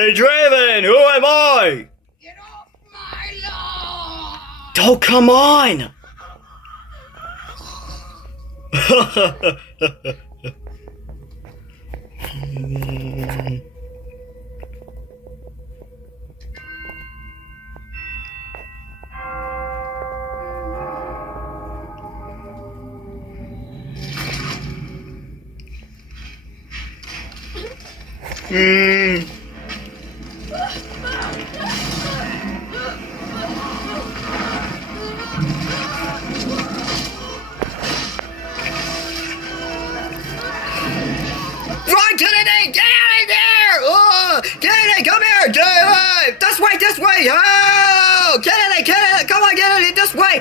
Hey, Draven, who am I? Get off my lawn! Oh, come on! Run, Kennedy! Get out of there! Oh, Kennedy, come here! This way! Oh! Kennedy, come on, Kennedy, this way!